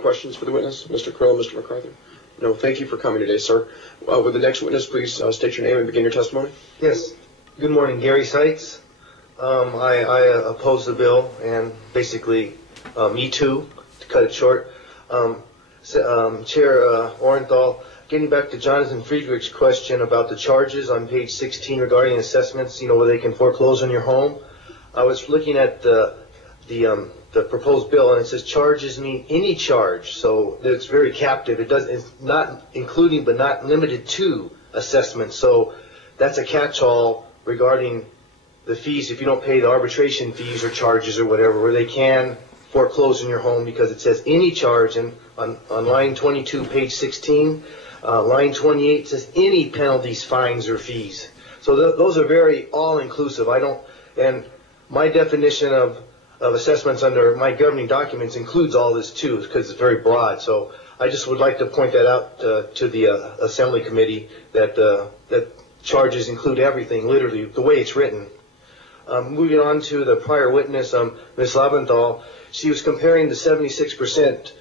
Questions for the witness, Mr. Krill, Mr. McArthur? No, thank you for coming today, sir. Would the next witness please state your name and begin your testimony? Yes. Good morning, Gary Seitz. I oppose the bill, and basically, me too, to cut it short. Chair Orenthal, getting back to Jonathan Friedrich's question about the charges on page 16 regarding assessments, where they can foreclose on your home. I was looking at the proposed bill, and it says charges mean any charge, so it's very captive. It's not including but not limited to assessments. So that's a catch-all regarding the fees if you don't pay the arbitration fees or charges or whatever, where they can foreclose on your home, because it says any charge, and on line 22, page 16, line 28 says any penalties, fines, or fees. So those are very all-inclusive. And my definition of assessments under my governing documents includes all this too, because it's very broad. So I just would like to point that out to the Assembly Committee, that that charges include everything, literally, the way it's written. Moving on to the prior witness, Ms. Laventhal, she was comparing the 76%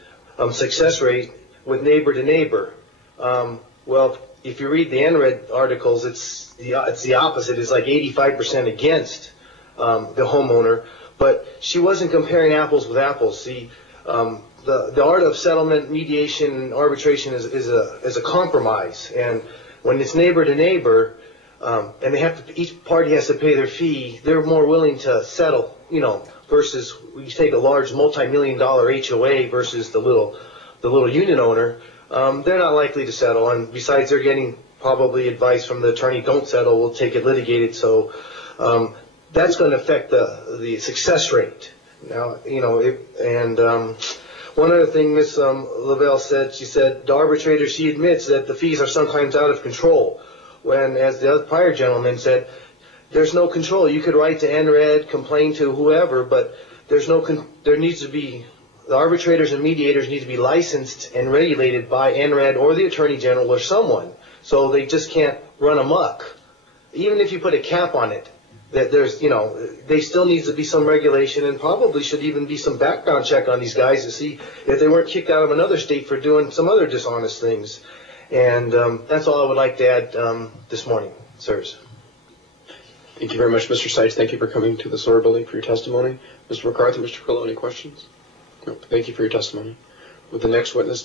success rate with neighbor to neighbor. Well, if you read the NRED articles, it's the opposite. It's like 85% against the homeowner. But she wasn't comparing apples with apples. See, the art of settlement, mediation, and arbitration is a compromise. And when it's neighbor to neighbor, and each party has to pay their fee, they're more willing to settle, versus we take a large multi-million-dollar HOA versus the little unit owner. They're not likely to settle, and besides, they're getting probably advice from the attorney: don't settle, we'll take it litigated. So that's going to affect the success rate. Now, one other thing Ms. Lavelle said, she said the arbitrator, she admits that the fees are sometimes out of control, when, as the other prior gentleman said, there's no control. You could write to NRED, complain to whoever, but there needs to be, the arbitrators and mediators need to be licensed and regulated by NRED or the Attorney General or someone, so they just can't run amok. Even if you put a cap on it, that they still needs to be some regulation, and probably should even be some background check on these guys to see if they weren't kicked out of another state for doing some other dishonest things. And that's all I would like to add this morning, sirs. Thank you very much, Mr. Seitz. Thank you for coming to the Sawyer Building for your testimony. Mr. McArthur, Mr. Krill, any questions? No. Thank you for your testimony. With the next witness.